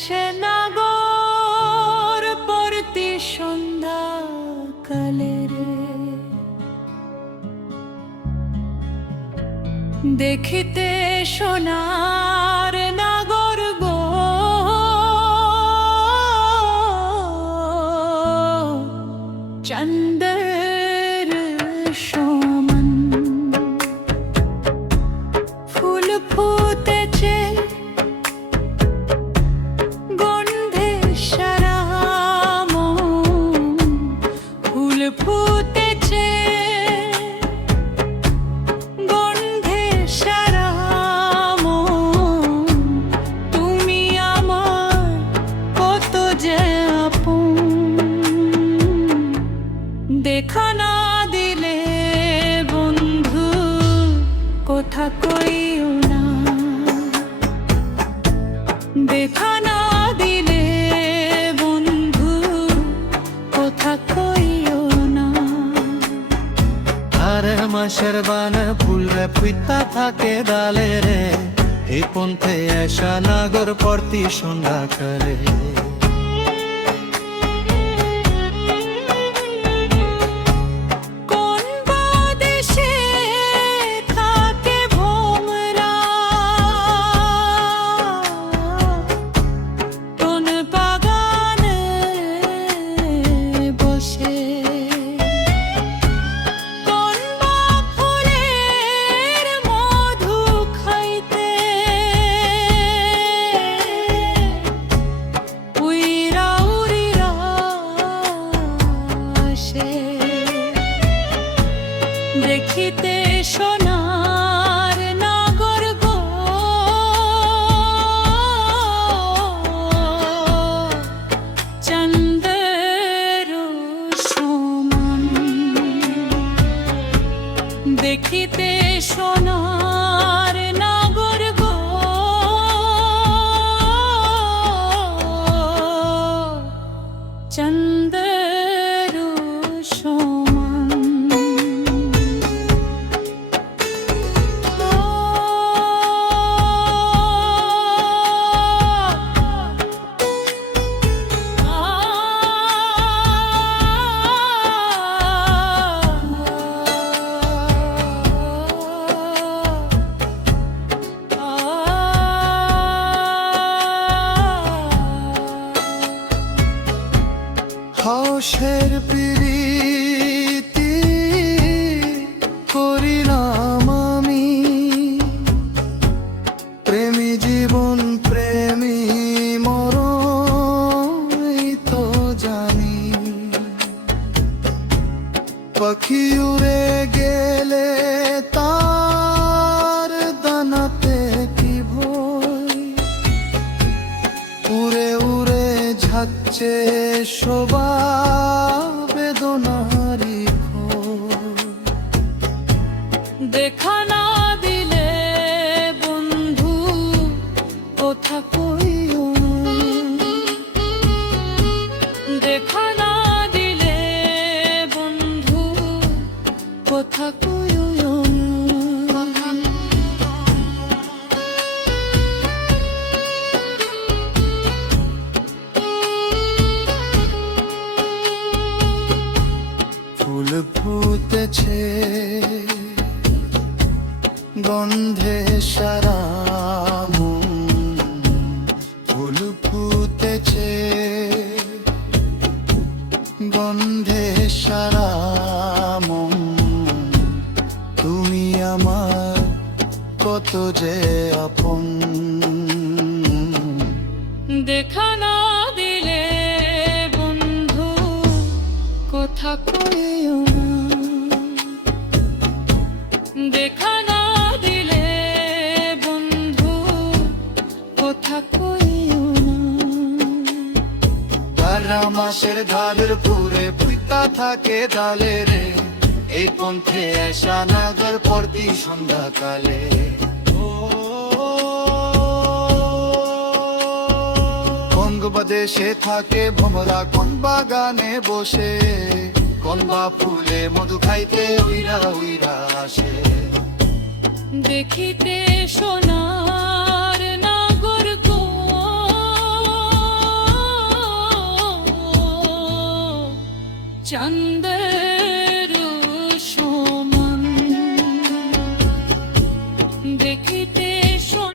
সে নাগর পরতি সন্ধ্যা কালে রে, দেখিতে সোনার নাগর গো, চন্দ্রের সমান ফুল ফুটেছে গন্ধে সারা মন, ফুল ফুটেছে গন্ধে সারা মন, তুমি আমার কত যে আপন, দেখা না দিলে বন্ধু কথা কইও না, দেখা না দিলে বন্ধু কথা কইও না। আরে মাসের বানে ফুল রে ফুইতা থাকে ডালে রে, এই পন্থে এসা নাগর পরতি সন্ধ্যা কালে। দেখিতে সোনার নাগর গো, চন্দ্রের সমান, দেখিতে সোনার নাগর গো, চন্দ্রের সমান। হাওসের প্রীতি করিলাম আমি, প্রেমী জীবন প্রেমী মরণ এই তো জানি, পাখি উড়ে গেলে তার দানাতে কি ভয়, উড়ে উড়ে যাচ্ছে শোভা বেদনারি খোল, দেখা না দিলে বন্ধু কথা কইও না, দেখা না দিলে বন্ধু কথা কইও না। ফুল ফুটেছে গন্ধে সারা মন, ফুল ফুটেছে গন্ধে সারা মন, তুমি আমার কত যে আপন, দেখা না দিলে বন্ধু কথা কইও না, দেখা না দিলে বন্ধু কথা কইও না। বারা মাসের ধারের পুরে ফুইতা থাকে ডালে রে, এই পন্থে এসা নাগর পরতি সন্ধ্যা কালে। বঙ্গবাদেশে থাকে ভ্রমরা কোন বাগানে বসে, কোন বা ফুলে মধু খাইতে উইরা উইরা আসে, দেখিতে সোনার নাগর গো, চন্দ্র